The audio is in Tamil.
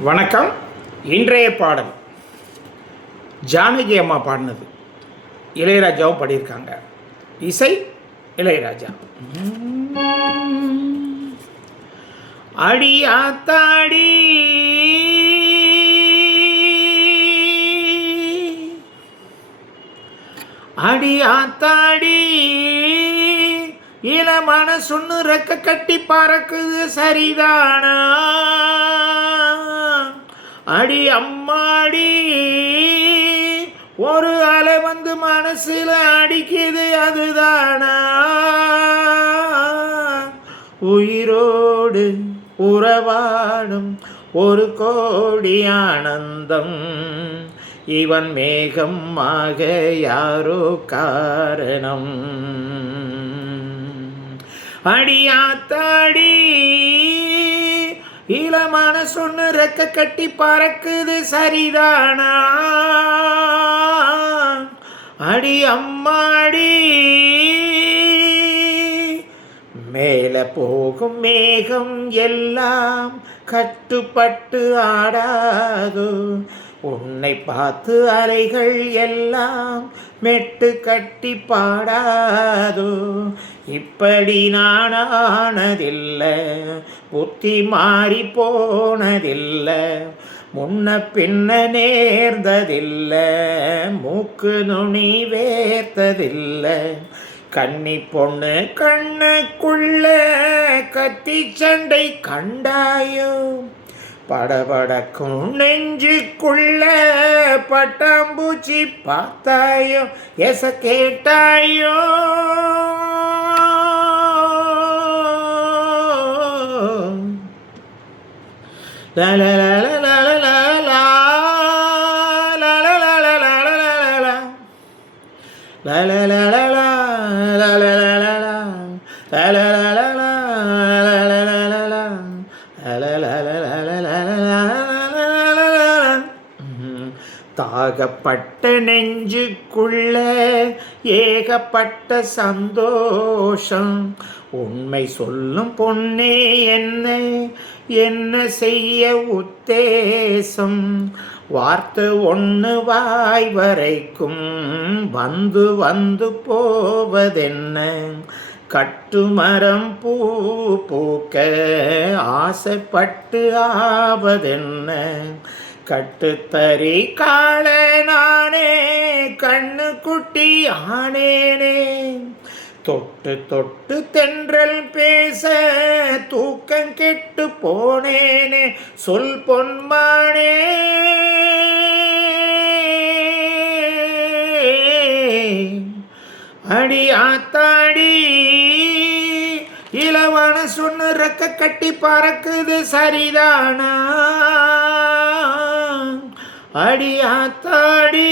வணக்கம். இன்றைய பாடல் ஜானகி அம்மா பாடினது, இளையராஜாவும் பாடியிருக்காங்க. இசை இளையராஜா. அடி ஆத்தாடி அடி ஆத்தாடி இளமான சொன்னு ரெக்க கட்டி பறக்குது சரிதானா? அடி அம்மாடி ஒரு அலை வந்து மனசுல அடிக்குது அதுதானா? உயிரோடு உறவாடும் ஒரு கோடி ஆனந்தம், இவன் மேகமாக யாரோ காரணம். அடியாத்தாடி இளமான சொன்னு ரெக்க கட்டி பறக்குது சரிதானா? அடி அம்மாடி மேல போகும் மேகம் எல்லாம் கட்டுப்பட்டு ஆடாதோ, உன்னை பார்த்து அலைகள் எல்லாம் மெட்டு கட்டி பாடாதோ. இப்படி நான் ஆனதில்லை, புத்தி மாறி போனதில்லை, முன்ன பின்ன நேர்ந்ததில்லை, மூக்கு நுனி வேர்த்ததில்லை. கன்னி பொண்ணு கண்ணுக்குள்ள கத்தி சண்டை கண்டாயோ, படபடக்கும் நெஞ்சுக்குள்ள பட்டாம்பூச்சி பார்த்தாயோ, எச கேட்டாயோ. தாகப்பட்ட நெஞ்சுக்குள்ள ஏகப்பட்ட சந்தோஷம், உண்மை சொல்லும் பொண்ணே என்ன என்ன செய்ய உத்தேசம்? வார்த்தை ஒன்று வாய் வரைக்கும் வந்து வந்து போவதென்ன? கட்டுமரம் பூ பூக்க ஆசைப்பட்டு ஆவதென்ன? கட்டுத்தறி காள நானே கண்ணு குட்டி ஆனேனே, தொட்டு தொட்டு தென்றல் பேச தூக்கம் கெட்டு போனேனே, சொல் பொன்மானே. அடி ஆத்தாடி இளவன சொன்னு ரெக்க கட்டி பறக்குது சரிதானா? அடி ஆத்தாடி